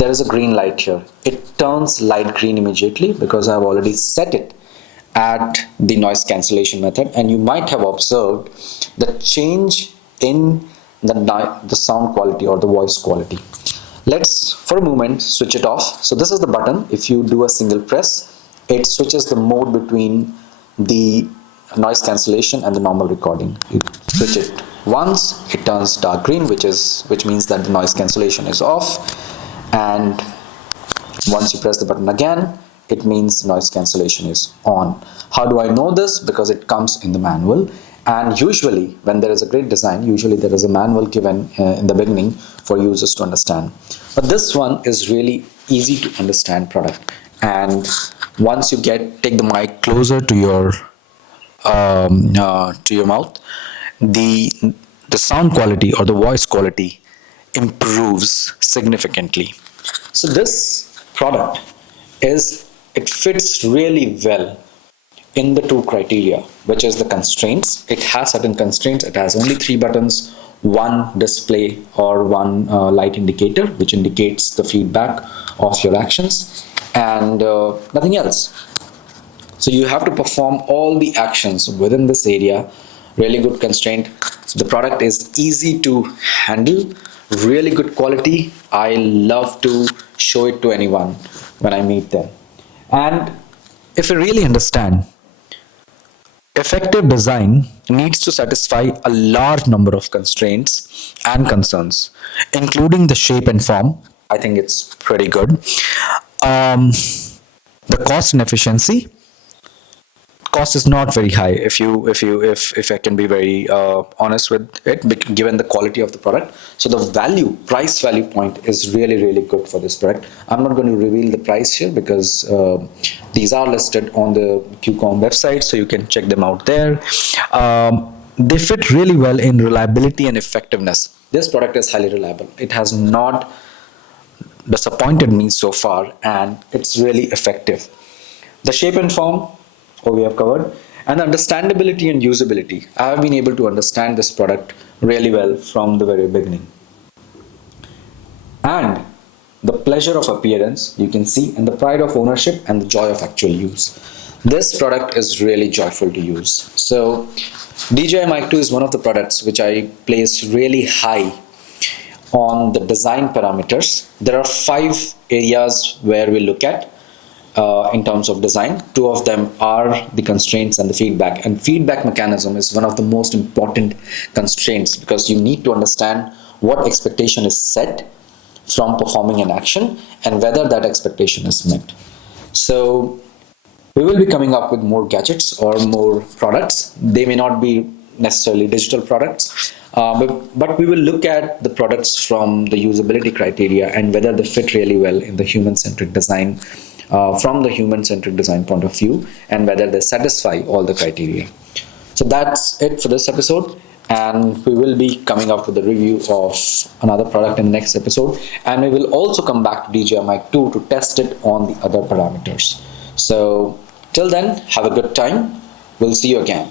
there is a green light here. It turns light green immediately because I've already set it at the noise cancellation method, and you might have observed the change in the sound quality or the voice quality. Let's for a moment switch it off. So this is the button. If you do a single press, it switches the mode between the noise cancellation and the normal recording. You switch it once, it turns dark green, which means that the noise cancellation is off, and once you press the button again, it means the noise cancellation is on. How do I know this? Because it comes in the manual, and usually when there is a great design, usually there is a manual given in the beginning for users to understand. But this one is really easy to understand product, and once you take the mic closer to your mouth, the sound quality or the voice quality improves significantly. So this product it fits really well in the two criteria, which is the constraints. It has certain constraints. It has only 3 buttons, one display or one light indicator, which indicates the feedback of your actions, and nothing else. So you have to perform all the actions within this area. Really good constraint. The product is easy to handle, really good quality. I love to show it to anyone when I meet them. And if you really understand, effective design needs to satisfy a large number of constraints and concerns, including the shape and form. I think it's pretty good. The cost and efficiency. Cost is not very high, if I can be very honest with it, given the quality of the product. So the price value point is really good for this product. I'm not going to reveal the price here because these are listed on the QCOM website, so you can check them out there. They fit really well in reliability and effectiveness. This product is highly reliable. It has not disappointed me so far, and it's really effective. The shape and form, we have covered, and the understandability and usability. I have been able to understand this product really well from the very beginning. And the pleasure of appearance, you can see, and the pride of ownership and the joy of actual use. This product is really joyful to use. So DJI Mic 2 is one of the products which I place really high on the design parameters. There are 5 areas where we look at in terms of design. 2 of them are the constraints and the feedback. And feedback mechanism is one of the most important constraints, because you need to understand what expectation is set from performing an action and whether that expectation is met. So we will be coming up with more gadgets or more products. They may not be necessarily digital products, but we will look at the products from the usability criteria and whether they fit really well in the human-centric design, from the human-centric design point of view, and whether they satisfy all the criteria. So that's it for this episode, and we will be coming up with a review of another product in the next episode, and we will also come back to DJI Mic 2 to test it on the other parameters. So till then, have a good time. We'll see you again.